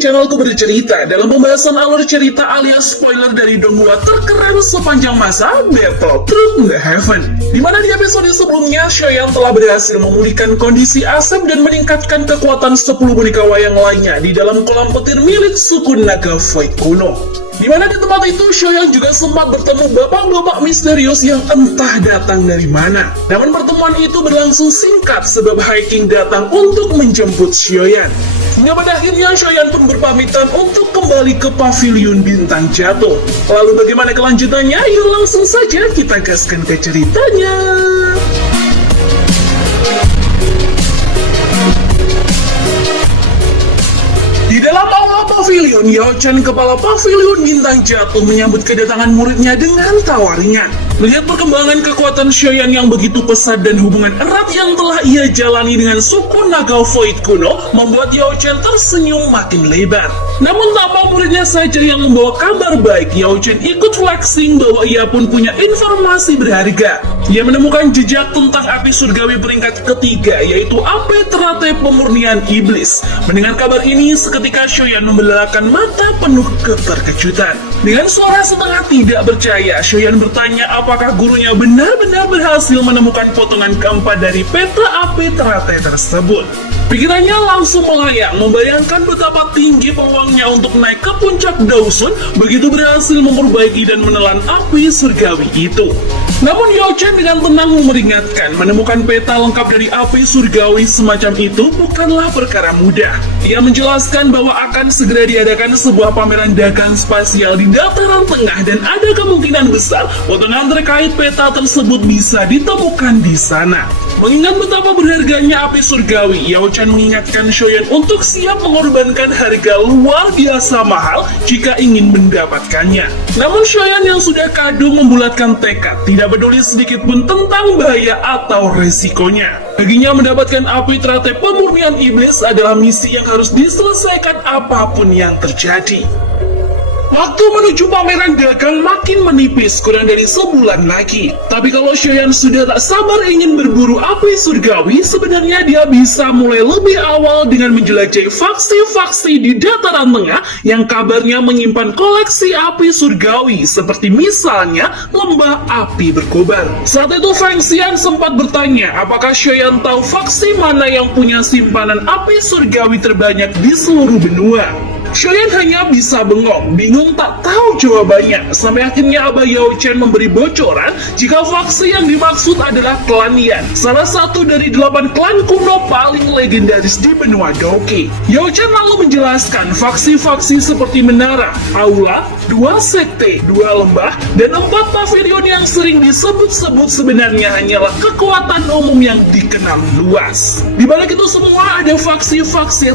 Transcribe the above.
channelku bercerita dalam pembahasan alur cerita alias spoiler dari donghua terkeren sepanjang masa, Battle Truth the Heaven. Dimana di episode sebelumnya, Shoyan telah berhasil memulihkan kondisi Asep dan meningkatkan kekuatan 10 boneka wayang lainnya di dalam kolam petir milik suku naga Void kuno. Dimana di tempat itu, Shoyan juga sempat bertemu bapak-bapak misterius yang entah datang dari mana. Namun pertemuan itu berlangsung singkat sebab Hiking datang untuk menjemput Shoyan. Hingga pada akhirnya Shoyan pun berpamitan untuk kembali ke pavilion bintang jatuh. Lalu bagaimana kelanjutannya? Yuk langsung saja kita gaskan ke ceritanya. Di dalam aula pavilion, Yao-chan, kepala pavilion bintang jatuh, menyambut kedatangan muridnya dengan tawa ringan. Melihat perkembangan kekuatan Shoyan yang begitu pesat dan hubungan erat yang telah ia jalani dengan suku naga Void kuno, membuat Yao-chan tersenyum makin lebar. Namun tampak muridnya saja yang membawa kabar baik, Yao-chan ikut flexing bahwa ia pun punya informasi berharga. Ia menemukan jejak tentang api surgawi peringkat ketiga, yaitu api teratai pemurnian iblis. Mendengar kabar ini, seketika Shoyan membelalakan mata penuh keterkejutan. Dengan suara setengah tidak percaya, Shoyan bertanya apakah gurunya benar-benar berhasil menemukan potongan keempat dari peta api teratai tersebut. Pikirannya langsung melayang, membayangkan betapa tinggi peluangnya untuk naik ke puncak Dawson begitu berhasil memperbaiki dan menelan api surgawi itu. Namun Yao-chan dengan tenang memperingatkan, menemukan peta lengkap dari api surgawi semacam itu bukanlah perkara mudah. Ia menjelaskan bahwa akan segera diadakan sebuah pameran dagang spasial di dataran tengah dan ada kemungkinan besar potongan terkait peta tersebut bisa ditemukan di sana. Mengingat betapa berharganya api surgawi, Yao-chan mengingatkan Shoyan untuk siap mengorbankan harga luar biasa mahal jika ingin mendapatkannya. Namun Shoyan yang sudah kadung membulatkan tekad, tidak peduli sedikit pun tentang bahaya atau resikonya. Baginya mendapatkan api teratai pemurnian iblis adalah misi yang harus diselesaikan apapun yang terjadi. Waktu menuju pameran dagang makin menipis, kurang dari sebulan lagi. Tapi kalau Shoyan sudah tak sabar ingin berburu api surgawi, sebenarnya dia bisa mulai lebih awal dengan menjelajahi faksi-faksi di dataran tengah yang kabarnya menyimpan koleksi api surgawi, seperti misalnya lembah api berkobar. Saat itu Feng Xian sempat bertanya apakah Shoyan tahu faksi mana yang punya simpanan api surgawi terbanyak di seluruh benua. Shoyan hanya bisa bengong, bingung tak tahu jawabannya, sampai akhirnya Abah Yao-chan memberi bocoran jika faksi yang dimaksud adalah klan Yan, salah satu dari 8 klan kuno paling legendaris di benua Doki. Yao-chan lalu menjelaskan faksi-faksi seperti menara, aula, 2 sekte, 2 lembah, dan 4 pavilion yang sering disebut-sebut sebenarnya hanyalah kekuatan umum yang dikenal luas. Di balik itu semua ada faksi-faksi